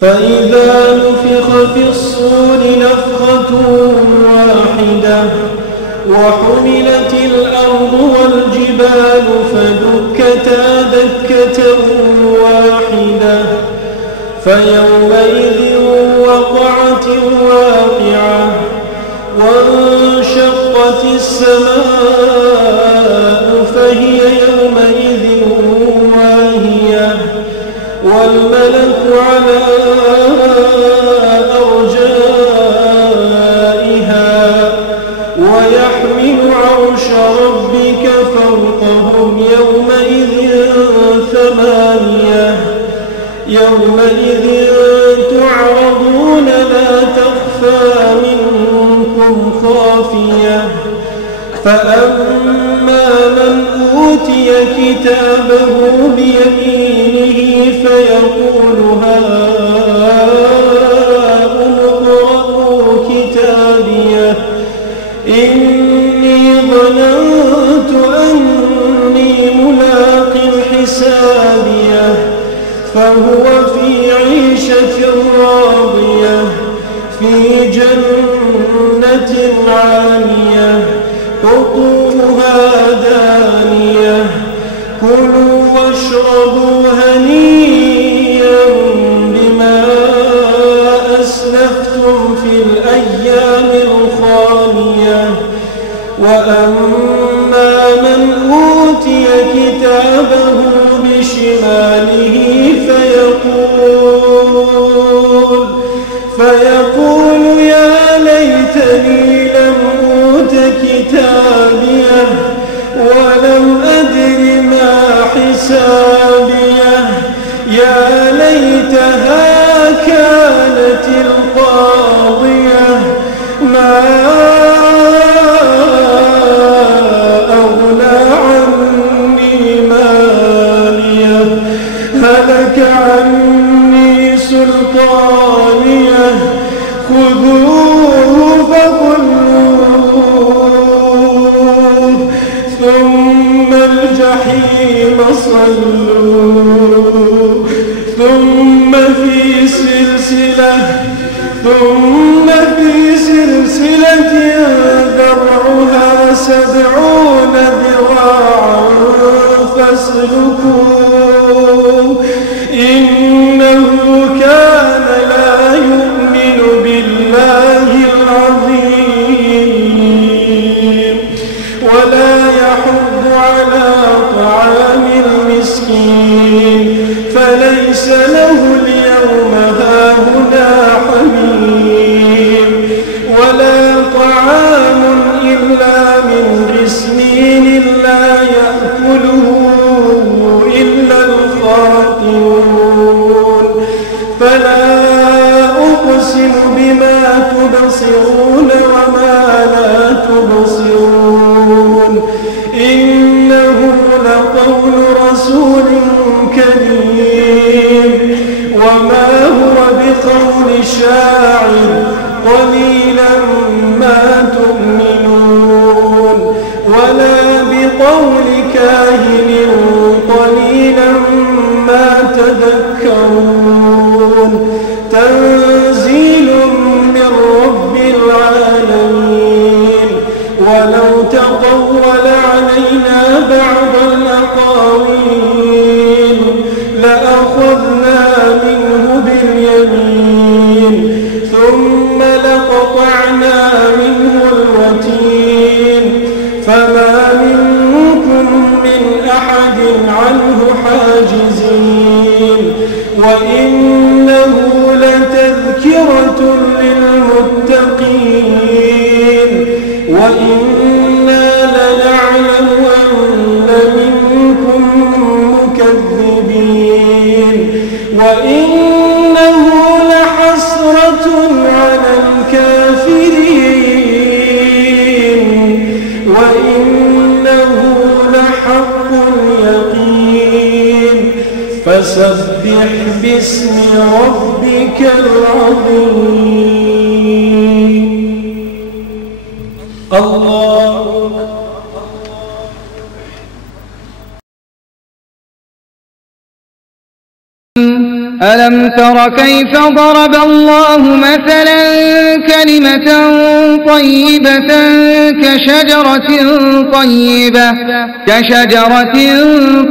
فإذا نفخ في الصور نفخة واحدة وحملت الأرض والجبال فدكتا دكة واحدة فيومئذ وقعت الواقعة وانشقت السماء فهي يومئذ واهية والملك على أرجائها ويحمل عرش ربك فوقهم يومئذ ثمانية يومئذ تعرضون لا تخفى منكم خافية فأما من أوتي كتابه بيمينه فيقول هاؤم اقرءوا كتابيه إني ظننت أني ملاق حسابيه فهو في عيشة راضية في جنة عالية قطوفها دانية كلوا واشربوا هنيئا بما أسلفتم في الأيام الخالية وأما من أوتي كتابه بشماله فيقول يا ليتني لم أوت كتابيه ولم أدر ما حسابيه يا ليتها كانت القاضية ما أغنى عني ماليه هلك عني سلطانيه خذوه فغلوه ثم الجحيم صلوه ثم في سلسلة ذرعها 70 ذراعا فاسلكوه إنه كان لا يؤمن بالله العظيم ولا يحض على طعام المسكين فليس له اليوم هاهنا حميم ولا طعام إلا من غسلين لا يأكله إلا الخاطئون فلا أقسم بما تبصرون وما لا تبصرون إنه لقول رسول كريم وما هو بقول شاعر قليلا ما تؤمنون ولا بقول كاهن قليلا ما تذكرون تنزيل من رب العالمين ولو تقول علينا بعض الأقاويل لأخذنا منه باليمين ثم لقطعنا منه الوتين فما منكم من أحد عنه حاجزين وإنه لتذكرة للمتقين وإنا لنعلم أن منكم مكذبين وإنه لحسرة على الكافرين وإنه لحق اليقين فسبح باسم ربك العظيم الله ألم تر كيف ضرب الله مثلا كلمة طيبة كشجرة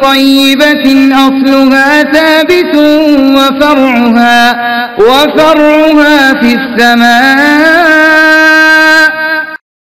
طيبة أصلها ثابت وفرعها في السماء